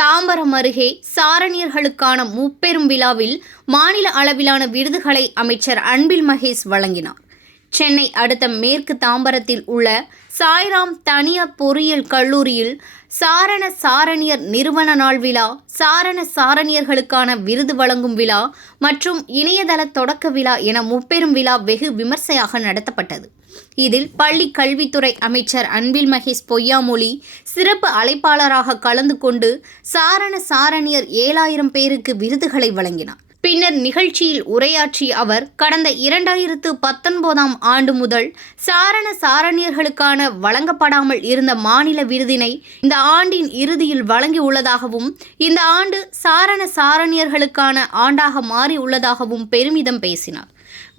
தாம்பரம் அருகே சாரணியர்களுக்கான முப்பெரும் விழாவில் மாநில அளவிலான விருதுகளை அமைச்சர் அன்பில் மகேஷ் வழங்கினார். சென்னை அடுத்த மேற்கு தாம்பரத்தில் உள்ள சாய்ராம் தனியார் பொறியியல் கல்லூரியில் சாரண சாரணியர் நிறுவன நாள் விழா, சாரண சாரணியர்களுக்கான விருது வழங்கும் விழா மற்றும் இணையதள தொடக்க விழா என முப்பெரும் விழா வெகு விமர்சையாக நடத்தப்பட்டது. இதில் பள்ளி கல்வித்துறை அமைச்சர் அன்பில் மகேஷ் பொய்யாமொழி சிறப்பு அழைப்பாளராக கலந்து கொண்டு சாரண சாரணியர் 7000 பேருக்கு விருதுகளை வழங்கினார். பின்னர் நிகழ்ச்சியில் உரையாற்றிய அவர், கடந்த 2019ஆம் ஆண்டு முதல் சாரண சாரணியர்களுக்கான வழங்கப்படாமல் இருந்த மாநில விருதினை இந்த ஆண்டின் இறுதியில் வழங்கியுள்ளதாகவும், இந்த ஆண்டு சாரண சாரணியர்களுக்கான ஆண்டாக மாறி உள்ளதாகவும் பெருமிதம் பேசினார்.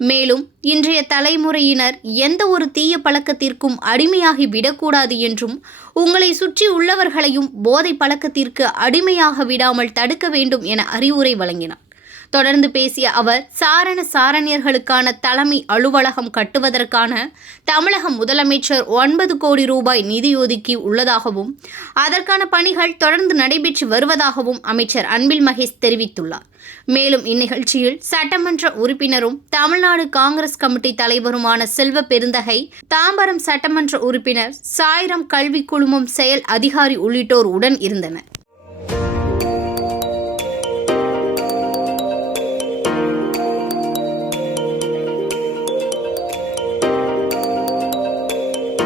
மேலும் இன்றைய தலைமுறையினர் எந்த ஒரு தீய பழக்கத்திற்கும் அடிமையாகி விடக்கூடாது என்றும், உங்களை சுற்றி உள்ளவர்களையும் போதை பழக்கத்திற்கு அடிமையாக விடாமல் தடுக்க வேண்டும் என அறிவுரை வழங்கினார். தொடர்ந்து பேசிய அவர், சாரண சாரணியர்களுக்கான தலைமை அலுவலகம் கட்டுவதற்கான தமிழக முதலமைச்சர் 9 கோடி ரூபாய் நிதி ஒதுக்கி உள்ளதாகவும், அதற்கான பணிகள் தொடர்ந்து நடைபெற்று வருவதாகவும் அமைச்சர் அன்பில் மகேஷ் தெரிவித்துள்ளார். மேலும் இந்நிகழ்ச்சியில் சட்டமன்ற உறுப்பினரும் தமிழ்நாடு காங்கிரஸ் கமிட்டி தலைவருமான செல்வ பெருந்தகை, தாம்பரம் சட்டமன்ற உறுப்பினர் சாய்ராம் கல்வி குழுமம் செயல் அதிகாரி உள்ளிட்டோர் உடன் இருந்தனர்.